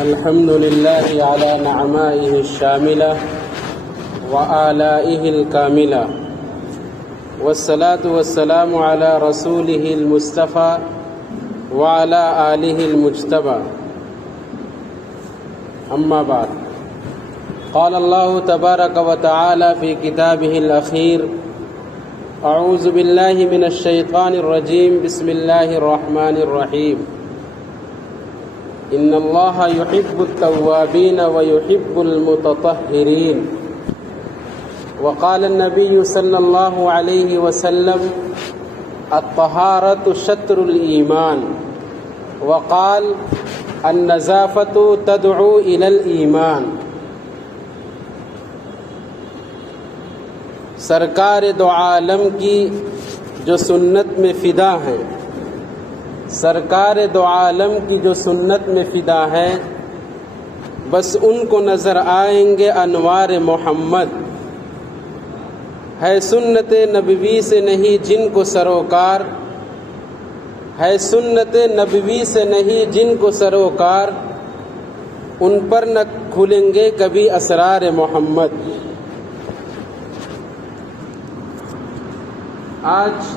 الحمد لله على نعمائه الشاملة وآلائه الكاملة، والصلاة والسلام على رسوله المصطفى وعلى آله المجتبى. أما بعد، قال الله تبارك وتعالى في كتابه الأخير: أعوذ بالله من الشيطان الرجيم، بسم الله الرحمن الرحيم. إن الله يحب التوابين ويحب المتطهرين. وقال النبي صلى الله عليه وسلم: الطهارة شطر الإيمان. وقال: النظافة تدعو إلى الإيمان. سرکار دو عالم کی جو سنت میں فدا ہیں، سرکار دو عالم کی جو سنت میں فدا ہے، بس ان کو نظر آئیں گے انوار محمد. ہے سنت نبوی سے نہیں جن کو سروکار، ہے سنت نبوی سے نہیں جن کو سروکار، ان پر نہ کھلیں گے کبھی اسرار محمد. آج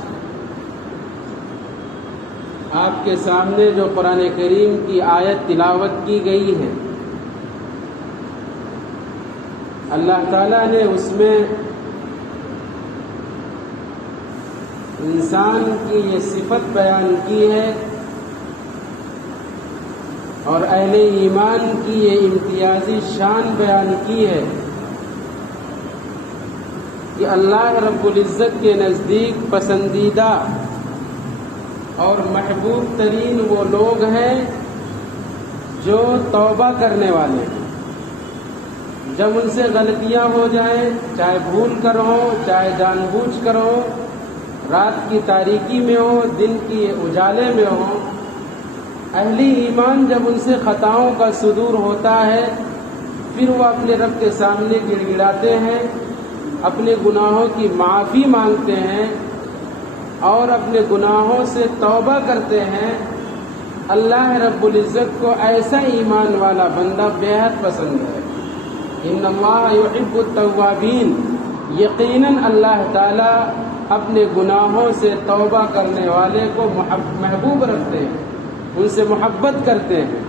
آپ کے سامنے جو قرآن کریم کی آیت تلاوت کی گئی ہے، اللہ تعالیٰ نے اس میں انسان کی یہ صفت بیان کی ہے اور اہل ایمان کی یہ امتیازی شان بیان کی ہے کہ اللہ رب العزت کے نزدیک پسندیدہ اور محبوب ترین وہ لوگ ہیں جو توبہ کرنے والے ہیں. جب ان سے غلطیاں ہو جائیں، چاہے بھول کر ہو، چاہے جان بوجھ کر ہو، رات کی تاریکی میں ہو، دن کی اجالے میں ہو، اہل ایمان جب ان سے خطاؤں کا صدور ہوتا ہے، پھر وہ اپنے رب کے سامنے گڑ گڑاتے ہیں، اپنے گناہوں کی معافی مانگتے ہیں اور اپنے گناہوں سے توبہ کرتے ہیں. اللہ رب العزت کو ایسا ایمان والا بندہ بے حد پسند ہے. ان اللہ یحب التوابین. یقیناً اللہ تعالیٰ اپنے گناہوں سے توبہ کرنے والے کو محبوب رکھتے ہیں، ان سے محبت کرتے ہیں.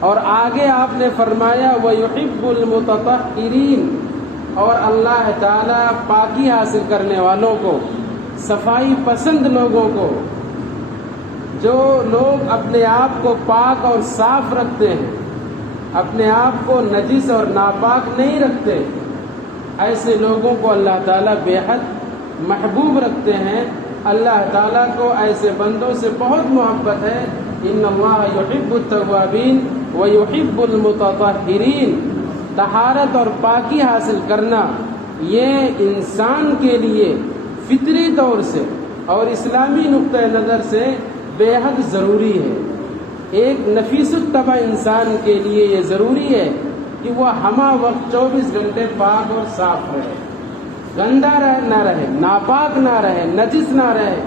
اور آگے آپ نے فرمایا وَيُحِبُّ الْمُتَطَهِّرِينَ. اور اللہ تعالیٰ پاکی حاصل کرنے والوں کو، صفائی پسند لوگوں کو، جو لوگ اپنے آپ کو پاک اور صاف رکھتے ہیں، اپنے آپ کو نجس اور ناپاک نہیں رکھتے، ایسے لوگوں کو اللہ تعالیٰ بے حد محبوب رکھتے ہیں. اللہ تعالیٰ کو ایسے بندوں سے بہت محبت ہے. ان اللہ یحب التوابین ویحب المتطہرین. طہارت اور پاکی حاصل کرنا یہ انسان کے لیے فطری طور سے اور اسلامی نقطۂ نظر سے بے حد ضروری ہے. ایک نفیس الطبع انسان کے لیے یہ ضروری ہے کہ وہ ہمہ وقت 24 گھنٹے پاک اور صاف رہے، گندا نہ رہے، ناپاک نہ رہے، نجس نہ رہے.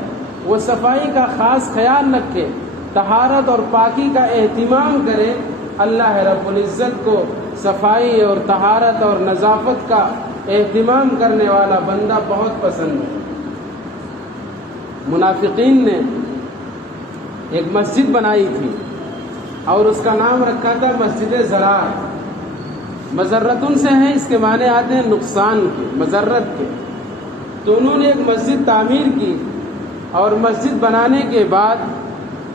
وہ صفائی کا خاص خیال رکھے، طہارت اور پاکی کا اہتمام کرے. اللہ رب العزت کو صفائی اور طہارت اور نظافت کا اہتمام کرنے والا بندہ بہت پسند ہے. منافقین نے ایک مسجد بنائی تھی اور اس کا نام رکھا تھا مسجد ضرار. مضرتن سے ہیں، اس کے معنی آتے ہیں نقصان کے، مضرت کے. تو انہوں نے ایک مسجد تعمیر کی اور مسجد بنانے کے بعد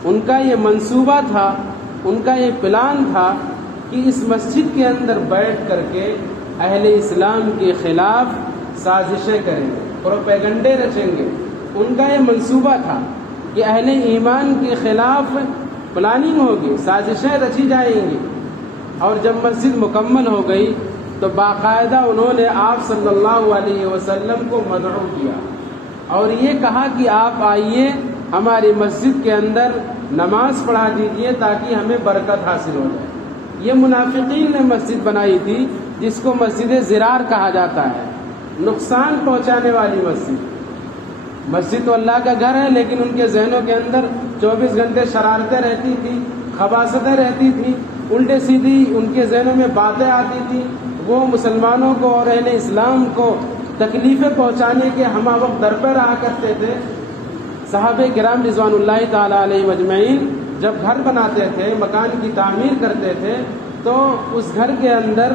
ان کا یہ منصوبہ تھا، ان کا یہ پلان تھا کہ اس مسجد کے اندر بیٹھ کر کے اہل اسلام کے خلاف سازشیں کریں گے، پروپیگنڈے رچیں گے. ان کا یہ منصوبہ تھا کہ اہل ایمان کے خلاف پلاننگ ہوگی، سازشیں رچی جائیں گی. اور جب مسجد مکمل ہو گئی تو باقاعدہ انہوں نے آپ صلی اللہ علیہ وسلم کو مدعو کیا اور یہ کہا کہ آپ آئیے ہماری مسجد کے اندر نماز پڑھا دیجئے تاکہ ہمیں برکت حاصل ہو جائے. یہ منافقین نے مسجد بنائی تھی جس کو مسجد ضرار کہا جاتا ہے، نقصان پہنچانے والی مسجد. مسجد تو اللہ کا گھر ہے، لیکن ان کے ذہنوں کے اندر 24 گھنٹے شرارتیں رہتی تھی، خباثتیں رہتی تھیں. الٹے سیدھی ان کے ذہنوں میں باتیں آتی تھیں، وہ مسلمانوں کو اور اہل اسلام کو تکلیفیں پہنچانے کے ہمہ وقت در پہ رہا کرتے تھے۔ صحابہ کرام رضوان اللہ تعالی علیہ مجمعین جب گھر بناتے تھے، مکان کی تعمیر کرتے تھے، تو اس گھر کے اندر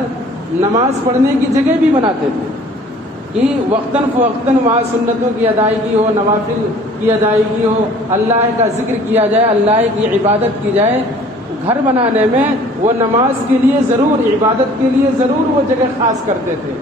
نماز پڑھنے کی جگہ بھی بناتے تھے کہ وقتاً فوقتاً وہاں سنتوں کی ادائیگی ہو، نوافل کی ادائیگی ہو، اللہ کا ذکر کیا جائے، اللہ کی عبادت کی جائے۔ گھر بنانے میں وہ نماز کے لیے ضرور، عبادت کے لیے ضرور وہ جگہ خاص کرتے تھے۔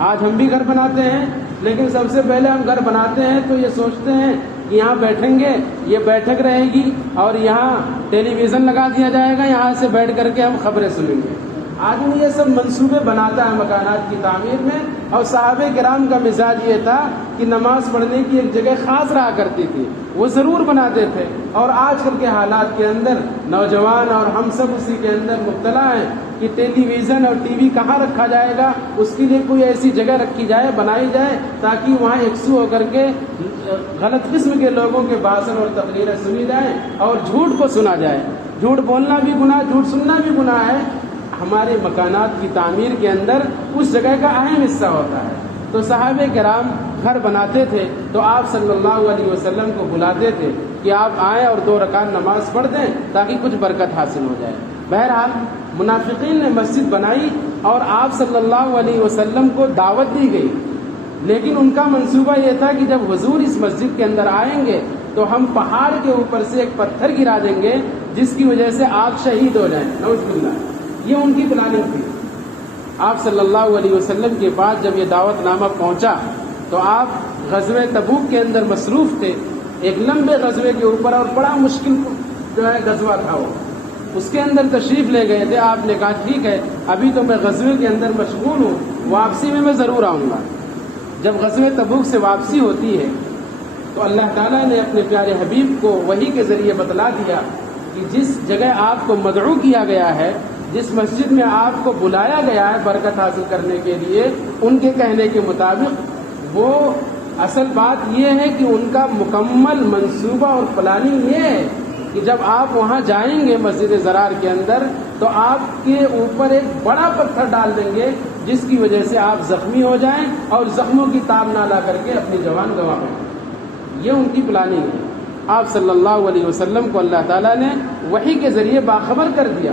آج ہم بھی گھر بناتے ہیں، لیکن سب سے پہلے ہم گھر بناتے ہیں تو یہ سوچتے ہیں کہ یہاں بیٹھیں گے، یہ بیٹھک رہے گی اور یہاں ٹیلی ویژن لگا دیا جائے گا، یہاں سے بیٹھ کر کے ہم خبریں سنیں گے۔ آدمی یہ سب منصوبے بناتا ہے مکانات کی تعمیر میں، اور صحابہ کرام کا مزاج یہ تھا کہ نماز پڑھنے کی ایک جگہ خاص رہا کرتی تھی، وہ ضرور بناتے تھے۔ اور آج کل کے حالات کے اندر نوجوان اور ہم سب اسی کے اندر مبتلا ہیں کہ ٹیلی ویژن اور ٹی وی کہاں رکھا جائے گا، اس کے لیے کوئی ایسی جگہ رکھی جائے، بنائی جائے تاکہ وہاں یکسو ہو کر کے غلط قسم کے لوگوں کے بھاشن اور تقریریں سنی جائیں اور جھوٹ کو سنا جائے۔ جھوٹ بولنا بھی گناہ، جھوٹ سننا بھی گناہ ہے۔ ہمارے مکانات کی تعمیر کے اندر اس جگہ کا اہم حصہ ہوتا ہے۔ تو صحابہ کرام گھر بناتے تھے تو آپ صلی اللہ علیہ وسلم کو بلاتے تھے کہ آپ آئیں اور 2 رکعت نماز پڑھ دیں تاکہ کچھ برکت حاصل ہو جائے۔ بہرحال منافقین نے مسجد بنائی اور آپ صلی اللہ علیہ وسلم کو دعوت دی گئی، لیکن ان کا منصوبہ یہ تھا کہ جب حضور اس مسجد کے اندر آئیں گے تو ہم پہاڑ کے اوپر سے ایک پتھر گرا دیں گے جس کی وجہ سے آپ شہید ہو جائیں، نعوذ باللہ۔ یہ ان کی پلاننگ تھی۔ آپ صلی اللہ علیہ وسلم کے بعد جب یہ دعوت نامہ پہنچا تو آپ غزوہ تبوک کے اندر مصروف تھے، ایک لمبے غزوے کے اوپر، اور بڑا مشکل جو ہے غزوہ تھا، وہ اس کے اندر تشریف لے گئے تھے۔ آپ نے کہا ٹھیک ہے، ابھی تو میں غزوے کے اندر مشغول ہوں، واپسی میں ضرور آؤں گا۔ جب غزوہ تبوک سے واپسی ہوتی ہے تو اللہ تعالیٰ نے اپنے پیارے حبیب کو وحی کے ذریعے بتلا دیا کہ جس جگہ آپ کو مدعو کیا گیا ہے، جس مسجد میں آپ کو بلایا گیا ہے برکت حاصل کرنے کے لیے، ان کے کہنے کے مطابق وہ اصل بات یہ ہے کہ ان کا مکمل منصوبہ اور پلاننگ یہ ہے کہ جب آپ وہاں جائیں گے مسجد زرار کے اندر تو آپ کے اوپر ایک بڑا پتھر ڈال دیں گے جس کی وجہ سے آپ زخمی ہو جائیں اور زخموں کی تاب نہ لا کر کے اپنی جان گنوا بیٹھیں۔ یہ ان کی پلاننگ ہے۔ آپ صلی اللہ علیہ وسلم کو اللہ تعالیٰ نے وحی کے ذریعے باخبر کر دیا۔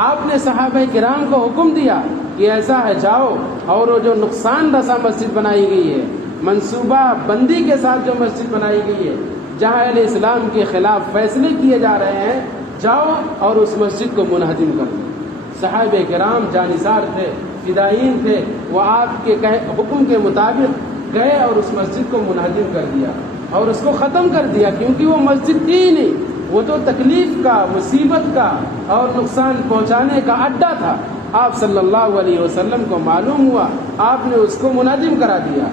آپ نے صحابہ کرام کو حکم دیا کہ ایسا ہے جاؤ اور وہ جو نقصان رسا مسجد بنائی گئی ہے، منصوبہ بندی کے ساتھ جو مسجد بنائی گئی ہے، جہاں اہل اسلام کے خلاف فیصلے کیے جا رہے ہیں، جاؤ اور اس مسجد کو منہدم کر دو۔ صحابہ کرام جانثار تھے، فدائین تھے، وہ آپ کے حکم کے مطابق گئے اور اس مسجد کو منہدم کر دیا اور اس کو ختم کر دیا، کیونکہ وہ مسجد تھی ہی نہیں، وہ تو تکلیف کا، مصیبت کا اور نقصان پہنچانے کا اڈا تھا۔ آپ صلی اللہ علیہ وسلم کو معلوم ہوا، آپ نے اس کو منہدم کرا دیا۔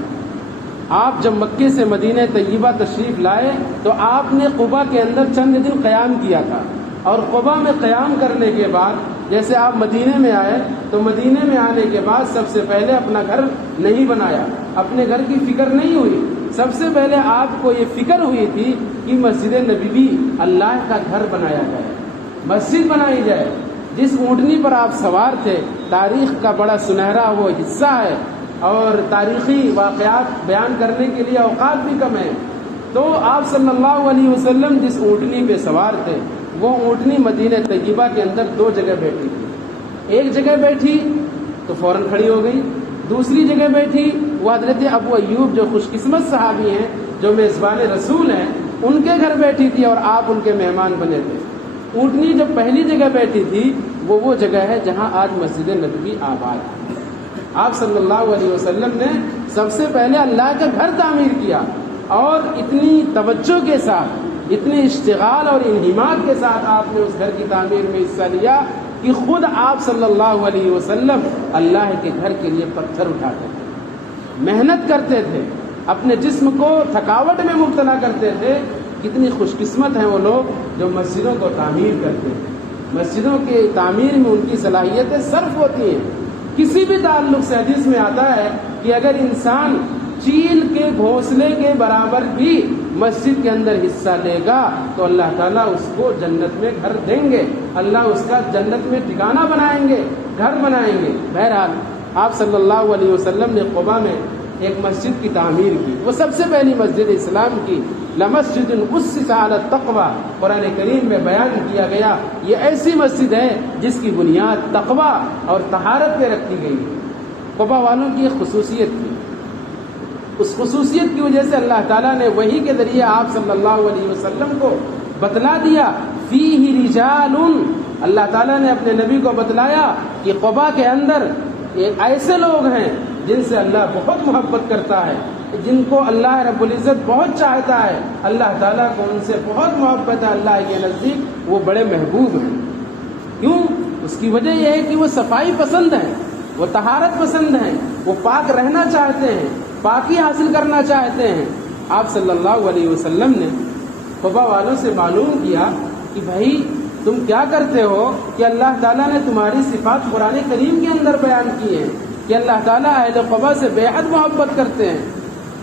آپ جب مکے سے مدینہ طیبہ تشریف لائے تو آپ نے قباء کے اندر چند دن قیام کیا تھا، اور قباء میں قیام کرنے کے بعد جیسے آپ مدینے میں آئے تو مدینے میں آنے کے بعد سب سے پہلے اپنا گھر نہیں بنایا، اپنے گھر کی فکر نہیں ہوئی۔ سب سے پہلے آپ کو یہ فکر ہوئی تھی کہ مسجد نبوی اللہ کا گھر بنایا جائے، مسجد بنائی جائے۔ جس اونٹنی پر آپ سوار تھے، تاریخ کا بڑا سنہرا وہ حصہ ہے اور تاریخی واقعات بیان کرنے کے لیے اوقات بھی کم ہیں۔ تو آپ صلی اللہ علیہ وسلم جس اونٹنی پہ سوار تھے، وہ اونٹنی مدینہ طیبہ کے اندر 2 جگہ بیٹھی تھی۔ ایک جگہ بیٹھی تو فوراً کھڑی ہو گئی، دوسری جگہ بیٹھی وہ حضرت ابو ایوب جو خوش قسمت صحابی ہیں، جو میزبان رسول ہیں، ان کے گھر بیٹھی تھی اور آپ ان کے مہمان بنے تھے۔ اونٹنی جو پہلی جگہ بیٹھی تھی وہ جگہ ہے جہاں آج مسجد نبوی آباد ہے۔ آپ صلی اللہ علیہ وسلم نے سب سے پہلے اللہ کا گھر تعمیر کیا، اور اتنی توجہ کے ساتھ، اتنے اشتغال اور انہماک کے ساتھ آپ نے اس گھر کی تعمیر میں حصہ لیا کہ خود آپ صلی اللہ علیہ وسلم اللہ کے گھر کے لیے پتھر اٹھاتے تھے، محنت کرتے تھے، اپنے جسم کو تھکاوٹ میں مبتلا کرتے تھے۔ کتنی خوش قسمت ہیں وہ لوگ جو مسجدوں کو تعمیر کرتے ہیں، مسجدوں کے تعمیر میں ان کی صلاحیتیں صرف ہوتی ہیں۔ کسی بھی تعلق سے حدیث میں آتا ہے کہ اگر انسان چیل کے گھونسلے کے برابر بھی مسجد کے اندر حصہ لے گا تو اللہ تعالیٰ اس کو جنت میں گھر دیں گے، اللہ اس کا جنت میں ٹھکانہ بنائیں گے، گھر بنائیں گے۔ بہرحال آپ صلی اللہ علیہ وسلم نے قباء میں ایک مسجد کی تعمیر کی، وہ سب سے پہلی مسجد اسلام کی۔ لمسجد اسس علی التقوی، قرآن کریم میں بیان کیا گیا یہ ایسی مسجد ہے جس کی بنیاد تقوی اور طہارت پہ رکھی گئی ہے۔ قباء والوں کی ایک خصوصیت تھی، اس خصوصیت کی وجہ سے اللہ تعالیٰ نے وحی کے ذریعے آپ صلی اللہ علیہ وسلم کو بتلا دیا، فیہ رجال، اللہ تعالیٰ نے اپنے نبی کو بتلایا کہ قباء کے اندر ایسے لوگ ہیں جن سے اللہ بہت محبت کرتا ہے، جن کو اللہ رب العزت بہت چاہتا ہے، اللہ تعالیٰ کو ان سے بہت محبت ہے، اللہ کے نزدیک وہ بڑے محبوب ہیں۔ کیوں؟ اس کی وجہ یہ ہے کہ وہ صفائی پسند ہیں، وہ طہارت پسند ہیں، وہ پاک رہنا چاہتے ہیں، پاکی حاصل کرنا چاہتے ہیں۔ آپ صلی اللہ علیہ وسلم نے قباء والوں سے معلوم کیا کہ بھائی تم کیا کرتے ہو کہ اللہ تعالیٰ نے تمہاری صفات قرآن کریم کے اندر بیان کی ہیں کہ اللہ تعالیٰ اہل قباء سے بے حد محبت کرتے ہیں۔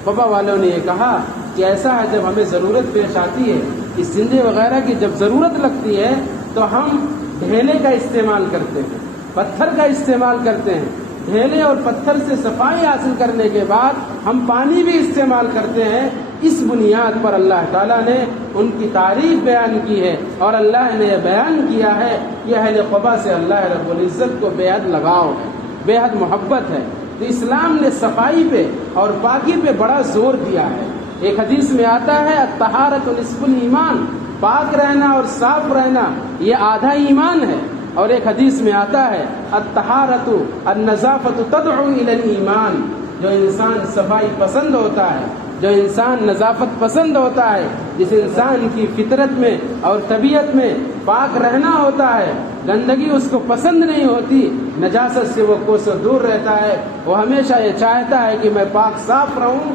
قباء والوں نے یہ کہا کہ ایسا ہے جب ہمیں ضرورت پیش آتی ہے، استنجے وغیرہ کی جب ضرورت لگتی ہے تو ہم ڈھیلے کا استعمال کرتے ہیں، پتھر کا استعمال کرتے ہیں، ڈھیلے اور پتھر سے صفائی حاصل کرنے کے بعد ہم پانی بھی استعمال کرتے ہیں۔ اس بنیاد پر اللہ تعالیٰ نے ان کی تعریف بیان کی ہے اور اللہ نے یہ بیان کیا ہے کہ اہل قباء سے اللہ رب العزت کو بے حد لگاؤ ہے، بے حد محبت ہے۔ تو اسلام نے صفائی پہ اور پاکی پہ بڑا زور دیا ہے۔ ایک حدیث میں آتا ہے الطہارۃ نصف الایمان، پاک رہنا اور صاف رہنا یہ آدھا ایمان ہے۔ اور ایک حدیث میں آتا ہے الطہارۃ النظافۃ تدعو الی الایمان، جو انسان صفائی پسند ہوتا ہے، جو انسان نظافت پسند ہوتا ہے، جس انسان کی فطرت میں اور طبیعت میں پاک رہنا ہوتا ہے، گندگی اس کو پسند نہیں ہوتی، نجاست سے وہ کوسوں دور رہتا ہے، وہ ہمیشہ یہ چاہتا ہے کہ میں پاک صاف رہوں،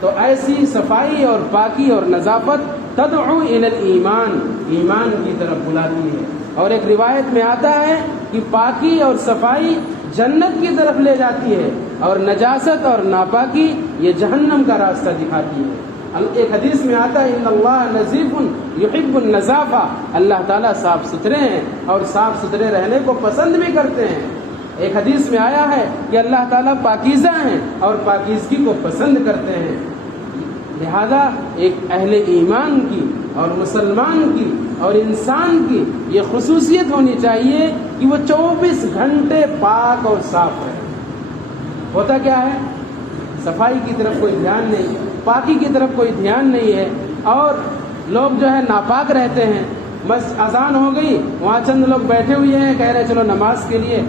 تو ایسی صفائی اور پاکی اور نظافت تدعو الی الایمان، ایمان کی طرف بلاتی ہے۔ اور ایک روایت میں آتا ہے کہ پاکی اور صفائی جنت کی طرف لے جاتی ہے اور نجاست اور ناپاکی یہ جہنم کا راستہ دکھاتی ہے۔ ایک حدیث میں آتا ہے ان اللہ نظیف یحب النظافہ، اللہ تعالیٰ صاف ستھرے ہیں اور صاف ستھرے رہنے کو پسند بھی کرتے ہیں۔ ایک حدیث میں آیا ہے کہ اللہ تعالیٰ پاکیزہ ہیں اور پاکیزگی کو پسند کرتے ہیں۔ لہذا ایک اہل ایمان کی اور مسلمان کی اور انسان کی یہ خصوصیت ہونی چاہیے کہ وہ 24 گھنٹے پاک اور صاف رہے۔ ہوتا کیا ہے؟ صفائی کی طرف کوئی دھیان نہیں، پاکی کی طرف کوئی دھیان نہیں ہے، اور لوگ جو ہے ناپاک رہتے ہیں۔ بس اذان ہو گئی، وہاں چند لوگ بیٹھے ہوئے ہیں، کہہ رہے چلو نماز کے لیے۔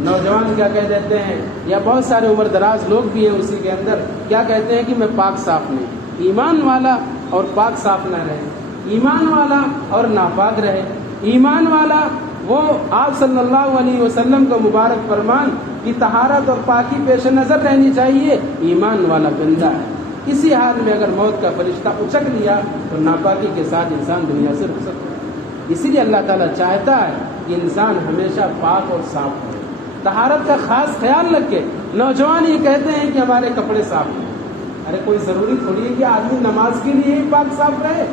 نوجوان کیا کہہ دیتے ہیں، یا بہت سارے عمر دراز لوگ بھی ہیں اسی کے اندر، کیا کہتے ہیں کہ میں پاک صاف نہیں۔ ایمان والا اور پاک صاف نہ رہے، ایمان والا اور ناپاک رہے۔ ایمان والا وہ آپ صلی اللہ علیہ وسلم کا مبارک فرمان کہ طہارت اور پاکی پیش نظر رہنی چاہیے، ایمان والا بندہ ہے۔ کسی حال میں اگر موت کا فرشتہ اچک لیا تو ناپاکی کے ساتھ انسان دنیا سے رخصت ہو۔ اسی لیے اللہ تعالیٰ چاہتا ہے کہ انسان ہمیشہ پاک اور صاف رہے، طہارت کا خاص خیال رکھے۔ نوجوان یہ کہتے ہیں کہ ہمارے کپڑے صاف ہیں، ارے کوئی ضروری تھوڑی ہے کہ آدمی نماز کے لیے ہی پاک صاف رہے۔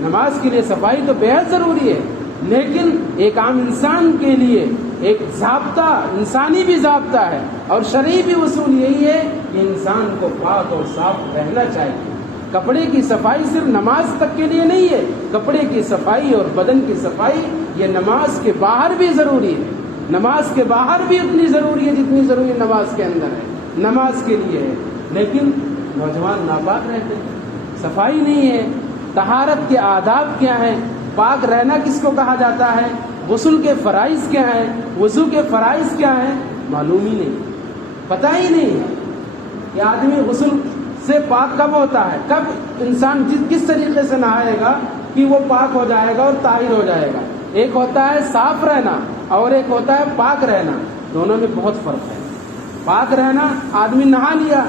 نماز کے لیے صفائی تو بے حد ضروری ہے، لیکن ایک عام انسان کے لیے ایک ضابطہ، انسانی بھی ضابطہ ہے اور شرعی بھی اصول یہی ہے کہ انسان کو پاک اور صاف رہنا چاہیے۔ کپڑے کی صفائی صرف نماز تک کے لیے نہیں ہے، کپڑے کی صفائی اور بدن کی صفائی یہ نماز کے باہر بھی ضروری ہے۔ نماز کے باہر بھی اتنی ضروری ہے جتنی ضروری نماز کے اندر ہے، نماز کے لیے ہے۔ لیکن نوجوان ناپاک رہتے ہیں، صفائی نہیں ہے۔ طہارت کے آداب کیا ہیں؟ پاک رہنا کس کو کہا جاتا ہے؟ غسل کے فرائض کیا ہیں؟ وضو کے فرائض کیا ہیں؟ معلوم ہی نہیں، پتہ ہی نہیں ہے کہ آدمی غسل سے پاک کب ہوتا ہے، کب انسان کس طریقے سے نہائے گا کہ وہ پاک ہو جائے گا اور طاہر ہو جائے گا۔ ایک ہوتا ہے صاف رہنا اور ایک ہوتا ہے پاک رہنا، دونوں میں بہت فرق ہے۔ پاک رہنا، آدمی نہا لیا،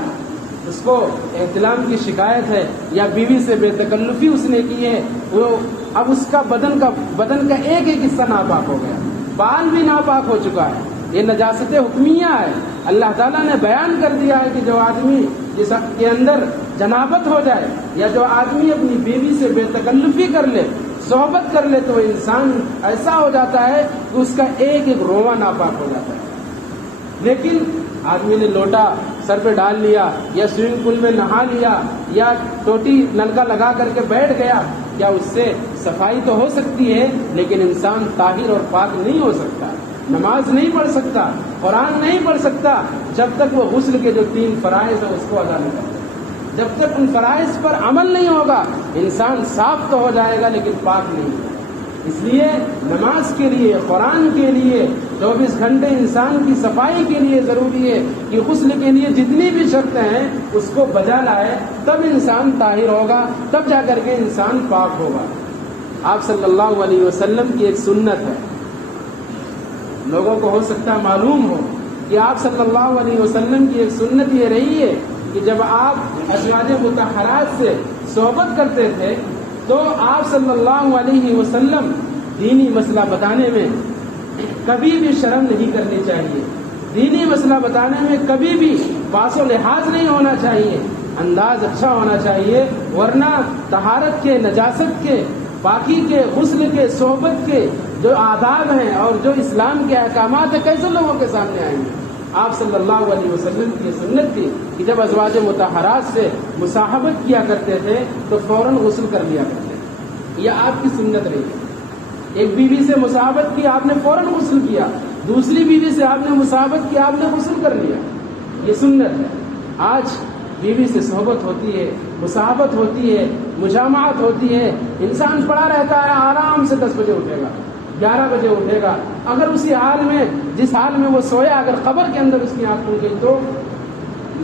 اس کو احتلام کی شکایت ہے یا بیوی سے بے تکلفی اس نے کی ہے، وہ اب اس کا بدن کا ایک ایک حصہ ناپاک ہو گیا، بال بھی ناپاک ہو چکا ہے، یہ نجاست حکمیہ ہے. اللہ تعالیٰ نے بیان کر دیا ہے کہ جو آدمی جس کے اندر جنابت ہو جائے یا جو آدمی اپنی بیوی سے بے تکلفی کر لے، صحبت کر لے، تو وہ انسان ایسا ہو جاتا ہے کہ اس کا ایک ایک رواں ناپاک ہو جاتا ہے. لیکن آدمی نے لوٹا سر پہ ڈال لیا یا سوئمنگ پول میں نہا لیا یا ٹوٹی نلکا لگا کر کے بیٹھ گیا، کیا اس سے صفائی تو ہو سکتی ہے، لیکن انسان طاہر اور پاک نہیں ہو سکتا. نماز نہیں پڑھ سکتا، قرآن نہیں پڑھ سکتا جب تک وہ غسل کے جو 3 فرائض ہیں اس کو ادا نہیں کرتا. جب تک ان فرائض پر عمل نہیں ہوگا انسان صاف تو ہو جائے گا لیکن پاک نہیں ہوگا. اس لیے نماز کے لیے، قرآن کے لیے 24 گھنٹے انسان کی صفائی کے لیے ضروری ہے کہ غسل کے لیے جتنی بھی شرطیں ہیں اس کو بجا لائے، تب انسان طاہر ہوگا، تب جا کر کے انسان پاک ہوگا. آپ صلی اللہ علیہ وسلم کی ایک سنت ہے، لوگوں کو ہو سکتا ہے معلوم ہو کہ آپ صلی اللہ علیہ وسلم کی ایک سنت یہ رہی ہے کہ جب آپ ازواج مطہرات سے صحبت کرتے تھے تو آپ صلی اللہ علیہ وسلم دینی مسئلہ بتانے میں کبھی بھی شرم نہیں کرنی چاہیے. دینی مسئلہ بتانے میں کبھی بھی پاس و لحاظ نہیں ہونا چاہیے، انداز اچھا ہونا چاہیے، ورنہ طہارت کے، نجاست کے، پاکی کے، غسل کے، صحبت کے جو آداب ہیں اور جو اسلام کے احکامات ہیں کیسے لوگوں کے سامنے آئیں گے. آپ صلی اللہ علیہ وسلم کی سنت تھی کہ جب ازواج مطہرات سے مصاحبت کیا کرتے تھے تو فوراً غسل کر لیا کرتے تھے. یہ آپ کی سنت رہی. ایک بیوی سے مصاحبت کی، آپ نے فوراً غسل کیا. دوسری بیوی سے آپ نے مصاحبت کی، آپ نے غسل کر لیا. یہ سنت ہے. آج بیوی سے صحبت ہوتی ہے، مصاحبت ہوتی ہے، مجامعت ہوتی ہے، انسان پڑا رہتا ہے، آرام سے 10 بجے اٹھے گا، 11 بجے اٹھے گا. اگر اسی حال میں جس حال میں وہ سویا اگر قبر کے اندر اس کی آنکھ کھل گئی تو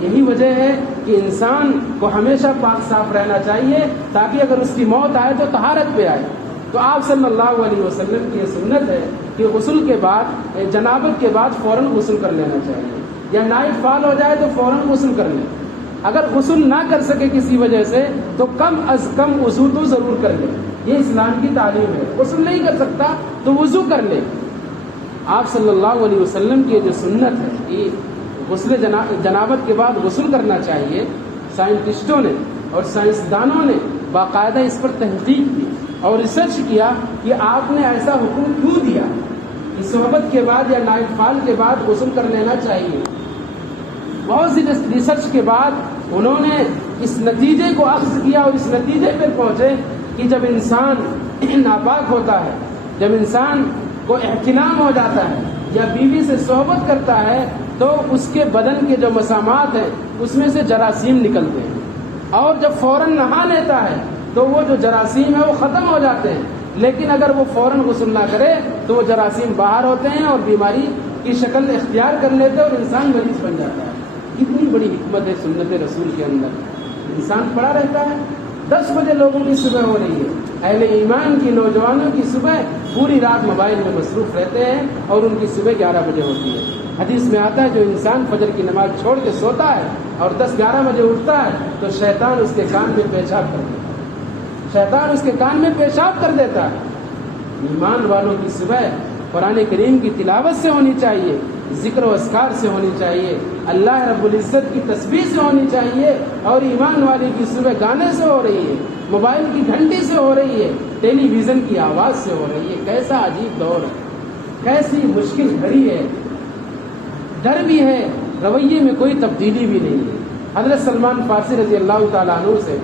یہی وجہ ہے کہ انسان کو ہمیشہ پاک صاف رہنا چاہیے تاکہ اگر اس کی موت آئے تو طہارت پہ آئے. تو آپ صلی اللہ علیہ وسلم کی یہ سنت ہے کہ غسل کے بعد، جنابت کے بعد فوراً غسل کر لینا چاہیے، یا نائٹ فال ہو جائے تو فوراً غسل کر لیں. اگر غسل نہ کر سکے کسی وجہ سے تو کم از کم وضو تو ضرور کر لے. یہ اسلام کی تعلیم ہے. غسل نہیں کر سکتا تو وضو کر لے. آپ صلی اللہ علیہ وسلم کی جو سنت ہے کہ غسل جنابت کے بعد غسل کرنا چاہیے، سائنٹسٹوں نے اور سائنسدانوں نے باقاعدہ اس پر تحقیق کی اور ریسرچ کیا کہ آپ نے ایسا حکم کیوں دیا کہ صحبت کے بعد یا نائٹ فال کے بعد غسل کر لینا چاہیے. بہت سی ریسرچ کے بعد انہوں نے اس نتیجے کو اخذ کیا اور اس نتیجے پر پہنچے کہ جب انسان ناپاک ہوتا ہے، جب انسان کو احتلام ہو جاتا ہے یا بیوی سے صحبت کرتا ہے تو اس کے بدن کے جو مسامات ہیں اس میں سے جراثیم نکلتے ہیں، اور جب فوراً نہا لیتا ہے تو وہ جو جراثیم ہے وہ ختم ہو جاتے ہیں. لیکن اگر وہ فوراً غسل نہ کرے تو وہ جراثیم باہر ہوتے ہیں اور بیماری کی شکل اختیار کر لیتے ہیں اور انسان مریض بن جاتا ہے. کتنی بڑی حکمت ہے سنت رسول کے اندر. انسان پڑا رہتا ہے، 10 بجے لوگوں کی صبح ہو رہی ہے. اہل ایمان کی، نوجوانوں کی صبح پوری رات موبائل میں مصروف رہتے ہیں اور ان کی صبح 11 بجے ہوتی ہے. حدیث میں آتا ہے جو انسان فجر کی نماز چھوڑ کے سوتا ہے اور 10-11 بجے اٹھتا ہے تو شیطان اس کے کان میں پیشاب کر دیتا ہے. شیطان اس کے کان میں پیشاب کر دیتا ہے. ایمان والوں کی صبح قرآن کریم کی تلاوت سے ہونی چاہیے، ذکر و اذکار سے ہونی چاہیے، اللہ رب العزت کی تسبیح سے ہونی چاہیے. اور ایمان والے کی صبح گانے سے ہو رہی ہے، موبائل کی گھنٹی سے ہو رہی ہے، ٹیلی ویژن کی آواز سے ہو رہی ہے. کیسا عجیب دور ہے، کیسی مشکل گھڑی ہے. ڈر بھی ہے، رویے میں کوئی تبدیلی بھی نہیں ہے. حضرت سلمان فارسی رضی اللہ تعالیٰ عنہ سے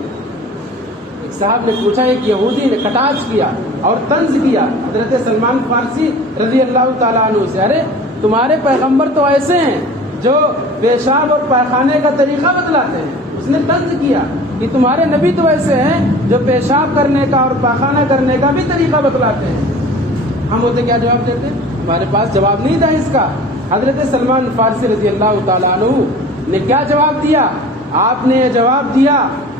ایک صاحب نے پوچھا، ایک یہودی نے کٹاچ کیا اور طنز کیا حضرت سلمان فارسی رضی اللہ تعالیٰ عنہ سے، ارے تمہارے پیغمبر تو ایسے ہیں جو پیشاب اور پاخانے کا طریقہ بتلاتے ہیں. اس نے طنز کیا کہ تمہارے نبی تو ایسے ہیں جو پیشاب کرنے کا اور پاخانہ کرنے کا بھی طریقہ بتلاتے ہیں. ہم ہوتے کیا جواب دیتے؟ ہمارے پاس جواب نہیں تھا اس کا. حضرت سلمان فارسی رضی اللہ تعالیٰ عنہ نے کیا جواب دیا؟ آپ نے جواب دیا،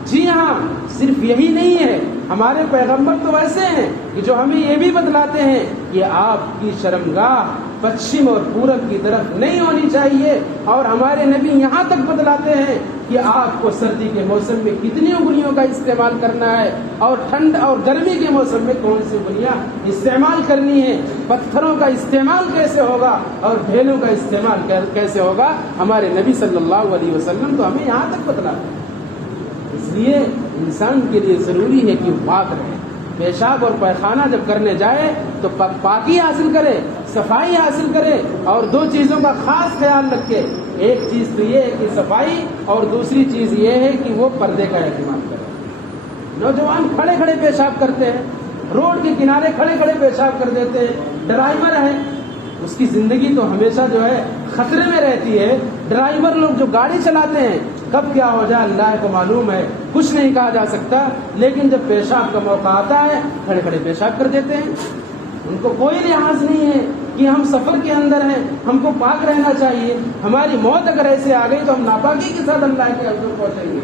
جی ہاں، صرف یہی نہیں ہے، ہمارے پیغمبر تو ایسے ہیں کہ جو ہمیں یہ بھی بتلاتے ہیں کہ آپ کی شرمگاہ پچھم اور پورب کی طرف نہیں ہونی چاہیے، اور ہمارے نبی یہاں تک بتلاتے ہیں کہ آپ کو سردی کے موسم میں کتنی انگلیوں کا استعمال کرنا ہے، اور ٹھنڈ اور گرمی کے موسم میں کون سی انگلیاں استعمال کرنی ہے، پتھروں کا استعمال کیسے ہوگا اور ڈھیلوں کا استعمال کیسے ہوگا۔ ہمارے نبی صلی اللہ علیہ وسلم تو ہمیں یہاں تک بتلاتے ہیں۔ اس لیے انسان کے لیے ضروری ہے کہ وہ پاک رہے، پیشاب اور پیخانہ جب کرنے جائے تو پاکی حاصل کرے، صفائی حاصل کرے، اور دو چیزوں کا خاص خیال رکھے۔ ایک چیز تو یہ ہے کہ صفائی، اور دوسری چیز یہ ہے کہ وہ پردے کا اہتمام کرے۔ نوجوان کھڑے کھڑے پیشاب کرتے ہیں، روڈ کے کنارے کھڑے کھڑے پیشاب کر دیتے ہیں۔ ڈرائیور ہے، اس کی زندگی تو ہمیشہ جو ہے خطرے میں رہتی ہے۔ ڈرائیور لوگ جو گاڑی چلاتے ہیں، کب کیا ہو جائے اللہ کو معلوم ہے، کچھ نہیں کہا جا سکتا، لیکن جب پیشاب کا موقع آتا ہے کھڑے کھڑے پیشاب کر دیتے ہیں۔ ان کو کوئی لحاظ نہیں ہے کہ ہم سفر کے اندر ہیں، ہم کو پاک رہنا چاہیے، ہماری موت اگر ایسے آ گئی تو ہم ناپاکی کے ساتھ اللہ کے حضور پہنچیں گے،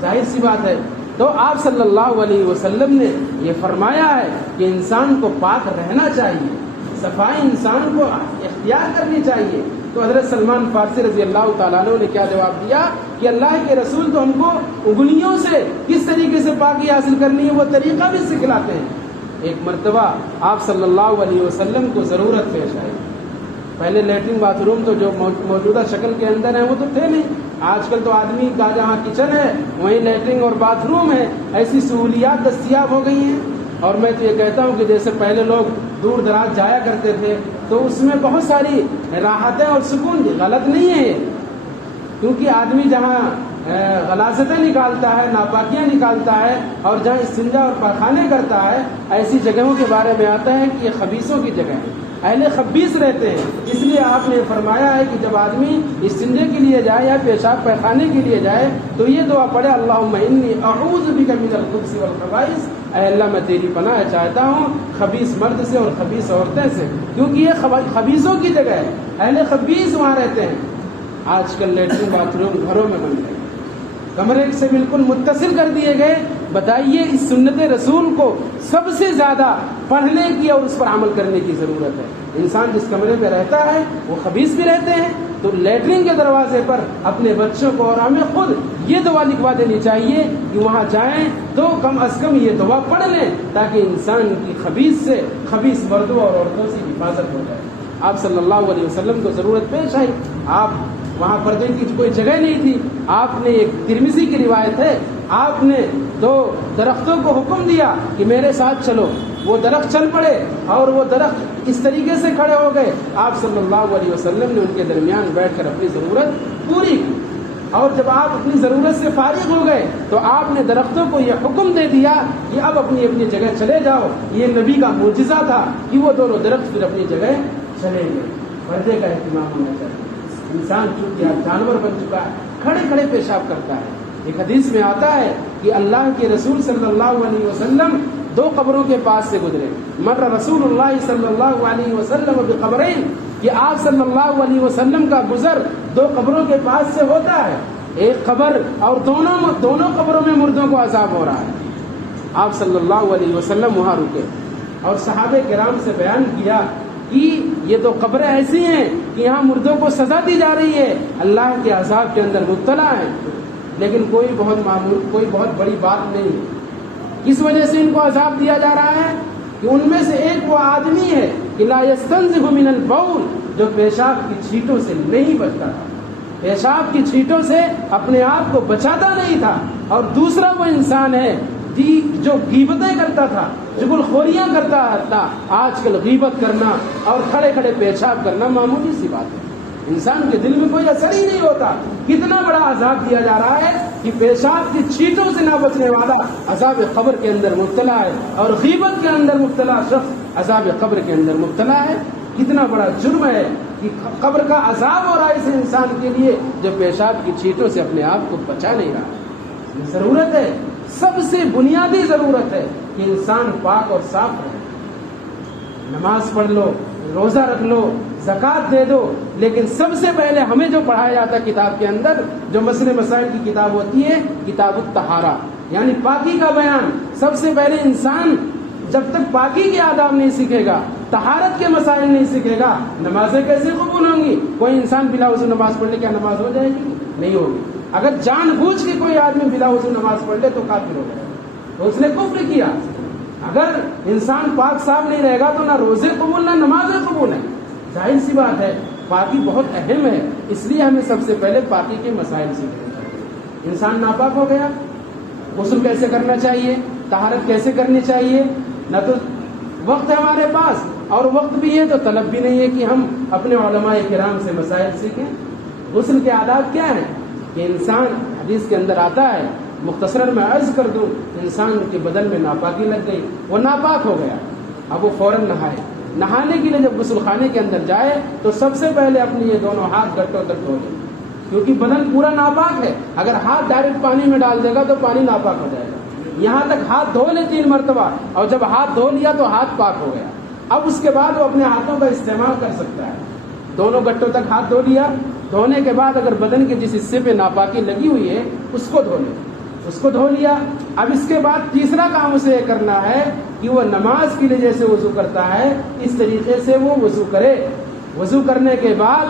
ظاہر سی بات ہے۔ تو آپ صلی اللہ علیہ وسلم نے یہ فرمایا ہے کہ انسان کو پاک رہنا چاہیے، صفائی انسان کو اختیار کرنی چاہیے۔ تو حضرت سلمان فارسی رضی اللہ تعالیٰ عنہ نے کیا جواب دیا کہ اللہ کے رسول تو ہم کو انگلیوں سے کس طریقے سے پاکی حاصل کرنی ہے وہ طریقہ بھی سکھلاتے ہیں۔ ایک مرتبہ آپ صلی اللہ علیہ وسلم کو ضرورت پیش آئی۔ پہلے لیٹرن باتھ روم تو جو موجودہ شکل کے اندر ہیں وہ تو تھے نہیں، آج کل تو آدمی کا جہاں کچن ہے وہیں لیٹرن اور باتھ روم ہے، ایسی سہولیات دستیاب ہو گئی ہیں۔ اور میں تو یہ کہتا ہوں کہ جیسے پہلے لوگ دور دراز جایا کرتے تھے تو اس میں بہت ساری راحتیں اور سکون، غلط نہیں ہے، کیونکہ آدمی جہاں غلاظتیں نکالتا ہے، ناپاکیاں نکالتا ہے، اور جہاں استنجا اور پاخانے کرتا ہے، ایسی جگہوں کے بارے میں آتا ہے کہ یہ خبیثوں کی جگہ ہے، اہل خبیث رہتے ہیں۔ اس لیے آپ نے فرمایا ہے کہ جب آدمی استنجے کے لیے جائے یا پیشاب پیخانے کے لیے جائے تو یہ دعا پڑھے، اللہم انی اعوذ بک من الخبث والخبائث، اے اللہ میں تیری پناہ چاہتا ہوں خبیث مرد سے اور خبیث عورتیں سے، کیونکہ یہ خبیثوں کی جگہ ہے، اہل خبیث وہاں رہتے ہیں۔ آج کل لیٹرن باتھ روم گھروں میں بن گئے، کمرے سے بالکل متصل کر دیے گئے۔ بتائیے اس سنت رسول کو سب سے زیادہ پڑھنے کی اور اس پر عمل کرنے کی ضرورت ہے۔ انسان جس کمرے میں رہتا ہے وہ خبیث بھی رہتے ہیں، تو لیٹرین کے دروازے پر اپنے بچوں کو اور ہمیں خود یہ دعا لکھوا دینی چاہیے کہ وہاں جائیں تو کم از کم یہ دعا پڑھ لیں، تاکہ انسان کی خبیث سے، خبیث مردوں اور عورتوں سے حفاظت ہو جائے۔ آپ صلی اللہ علیہ وسلم کو ضرورت پیش آئی، آپ وہاں پردے کی کوئی جگہ نہیں تھی، آپ نے ایک ترمذی کی روایت ہے، آپ نے دو درختوں کو حکم دیا کہ میرے ساتھ چلو، وہ درخت چل پڑے اور وہ درخت اس طریقے سے کھڑے ہو گئے، آپ صلی اللہ علیہ وسلم نے ان کے درمیان بیٹھ کر اپنی ضرورت پوری کی، اور جب آپ اپنی ضرورت سے فارغ ہو گئے تو آپ نے درختوں کو یہ حکم دے دیا کہ اب اپنی اپنی جگہ چلے جاؤ۔ یہ نبی کا معجزہ تھا کہ وہ دونوں درخت پھر اپنی جگہ چلے گئے۔ پردے کا اہتمام ہونا چاہیے۔ انسان چونکہ اب جانور بن چکا ہے، کھڑے کھڑے پیشاب کرتا ہے۔ ایک حدیث میں آتا ہے کہ اللہ کے رسول صلی اللہ علیہ وسلم دو قبروں کے پاس سے گزرے، مر رسول اللہ صلی اللہ علیہ وسلم بقبرین، کہ آپ صلی اللہ علیہ وسلم کا گزر دو قبروں کے پاس سے ہوتا ہے، ایک قبر اور دونوں قبروں میں مردوں کو عذاب ہو رہا ہے۔ آپ صلی اللہ علیہ وسلم وہاں رکے اور صحابہ کرام سے بیان کیا کہ یہ تو قبریں ایسی ہیں کہ یہاں مردوں کو سزا دی جا رہی ہے، اللہ کے عذاب کے اندر مبتلا ہیں، لیکن کوئی بہت بڑی بات نہیں۔ کس وجہ سے ان کو عذاب دیا جا رہا ہے؟ کہ ان میں سے ایک وہ آدمی ہے کہ لا یستنزہ من البول، جو پیشاب کی چھینٹوں سے نہیں بچتا تھا، پیشاب کی چھینٹوں سے اپنے آپ کو بچاتا نہیں تھا، اور دوسرا وہ انسان ہے جو غیبتیں کرتا تھا، چغلخوریاں کرتا تھا۔ آج کل غیبت کرنا اور کھڑے کھڑے پیشاب کرنا معمولی سی بات ہے، انسان کے دل میں کوئی اثر ہی نہیں ہوتا۔ کتنا بڑا عذاب دیا جا رہا ہے کہ پیشاب کی چھینٹوں سے نہ بچنے والا عذاب قبر کے اندر مبتلا ہے، اور غیبت کے اندر مبتلا شخص عذاب قبر کے اندر مبتلا ہے۔ کتنا بڑا جرم ہے کہ قبر کا عذاب ہو رہا ہے اس انسان کے لیے جو پیشاب کی چھینٹوں سے اپنے آپ کو بچا نہیں رہا۔ ضرورت ہے، سب سے بنیادی ضرورت ہے کہ انسان پاک اور صاف رہے۔ نماز پڑھ لو، روزہ رکھ لو، زکوٰۃ دے دو، لیکن سب سے پہلے ہمیں جو پڑھایا جاتا ہے کتاب کے اندر، جو مسئلے مسائل کی کتاب ہوتی ہے، کتاب الطہارہ، یعنی پاکی کا بیان۔ سب سے پہلے انسان جب تک پاکی کے آداب نہیں سیکھے گا طہارت کے مسائل نہیں سیکھے گا نمازیں کیسے قبول ہوں گی؟ کوئی انسان بلا وضو نماز پڑھ لے کیا نماز ہو جائے گی؟ نہیں ہوگی۔ اگر جان بوجھ کے کوئی آدمی بلا وضو نماز پڑھ لے تو کافر ہو گیا، تو اس نے کفر کیا۔ اگر انسان پاک صاف نہیں رہے گا تو نہ روزے قبول نہ نمازیں قبول ہیں۔ ظاہر سی بات ہے، پاکی بہت اہم ہے، اس لیے ہمیں سب سے پہلے پاکی کے مسائل سیکھنے چاہیے۔ انسان ناپاک ہو گیا، غسل کیسے کرنا چاہیے، طہارت کیسے کرنی چاہیے؟ نہ تو وقت ہے ہمارے پاس، اور وقت بھی ہے تو طلب بھی نہیں ہے کہ ہم اپنے علماء کرام سے مسائل سیکھیں۔ غسل کے آداب کیا ہیں کہ انسان، حدیث کے اندر آتا ہے، مختصراً میں عرض کر دوں، انسان کے بدن میں ناپاکی لگ گئی، وہ ناپاک ہو گیا، اب وہ فوراً نہائے۔ نہانے کے لیے جب غسل خانے کے اندر جائے تو سب سے پہلے اپنے یہ دونوں ہاتھ گٹوں تک دھو لے، کیونکہ بدن پورا ناپاک ہے۔ اگر ہاتھ ڈائریکٹ پانی میں ڈال دے گا تو پانی ناپاک ہو جائے گا۔ یہاں تک ہاتھ دھو لے 3 مرتبہ، اور جب ہاتھ دھو لیا تو ہاتھ پاک ہو گیا۔ اب اس کے بعد وہ اپنے ہاتھوں کا استعمال کر سکتا ہے۔ دونوں گٹوں تک ہاتھ دھو لیا، دھونے کے بعد اگر بدن کے جس حصے پہ ناپاکی لگی ہوئی ہے اس کو دھو لے، اس کو دھو لیا۔ اب اس کے بعد تیسرا کام اسے یہ کرنا ہے کہ وہ نماز کے لیے جیسے وضو کرتا ہے اس طریقے سے وہ وضو کرے۔ وضو کرنے کے بعد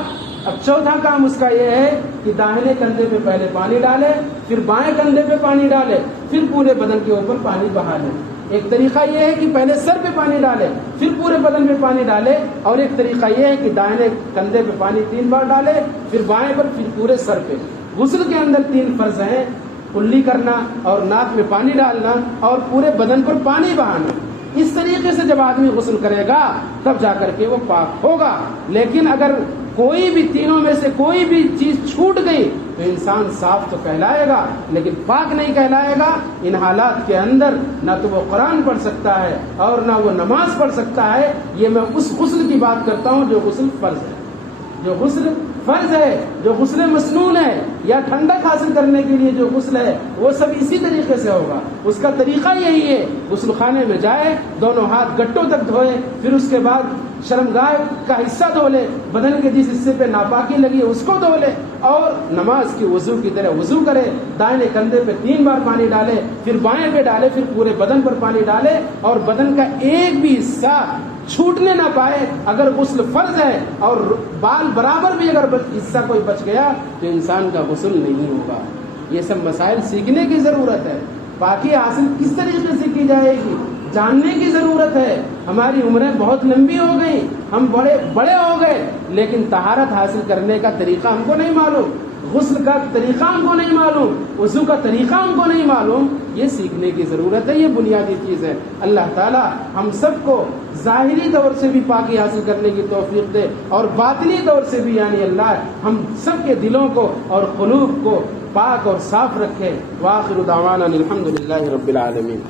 اب چوتھا کام اس کا یہ ہے کہ داہنے کندھے پہ پہلے پانی ڈالے، پھر بائیں کندھے پہ پانی ڈالے، پھر پورے بدن کے اوپر پانی بہا لے۔ ایک طریقہ یہ ہے کہ پہلے سر پہ پانی ڈالے، پھر پورے بدن پہ پانی ڈالے، اور ایک طریقہ یہ ہے کہ دائیں کندھے پہ پانی 3 بار ڈالے، پھر بائیں پر، پھر پورے سر پہ۔ غسل کے اندر 3 فرض ہیں، کلی کرنا اور ناک میں پانی ڈالنا اور پورے بدن پر پانی بہانا۔ اس طریقے سے جب آدمی غسل کرے گا تب جا کر کے وہ پاک ہوگا۔ لیکن اگر کوئی بھی تینوں میں سے کوئی بھی چیز چھوٹ گئی تو انسان صاف تو کہلائے گا لیکن پاک نہیں کہلائے گا۔ ان حالات کے اندر نہ تو وہ قرآن پڑھ سکتا ہے اور نہ وہ نماز پڑھ سکتا ہے۔ یہ میں اس غسل کی بات کرتا ہوں جو غسل فرض ہے، جو غسل فرض ہے، جو غسل مسنون ہے، یا ٹھنڈک حاصل کرنے کے لیے جو غسل ہے وہ سب اسی طریقے سے ہوگا۔ اس کا طریقہ یہی ہے، غسل خانے میں جائے، دونوں ہاتھ گٹوں تک دھوئے، پھر اس کے بعد شرمگاہ کا حصہ دھو لے، بدن کے جس حصے پہ ناپاکی لگی ہے اس کو دھو لے، اور نماز کی وضو کی طرح وضو کرے۔ دائیں کندھے پہ 3 بار پانی ڈالے، پھر بائیں پہ ڈالے، پھر پورے بدن پر پانی ڈالے، اور بدن کا ایک بھی حصہ چھوٹنے نہ پائے۔ اگر غسل فرض ہے اور بال برابر بھی اگر حصہ کوئی بچ گیا تو انسان کا غسل نہیں ہوگا۔ یہ سب مسائل سیکھنے کی ضرورت ہے۔ پاکی حاصل کس طریقے سے کی جائے گی جاننے کی ضرورت ہے۔ ہماری عمریں بہت لمبی ہو گئی، ہم بڑے ہو گئے، لیکن طہارت حاصل کرنے کا طریقہ ہم کو نہیں معلوم، غسل کا طریقہ ہم کو نہیں معلوم، وضو کا طریقہ ہم کو نہیں معلوم۔ یہ سیکھنے کی ضرورت ہے، یہ بنیادی چیز ہے۔ اللہ تعالی ہم سب کو ظاہری طور سے بھی پاکی حاصل کرنے کی توفیق دے اور باطنی طور سے بھی، یعنی اللہ ہم سب کے دلوں کو اور قلوب کو پاک اور صاف رکھے۔ وآخر دعوانا الحمد للہ رب العالمین۔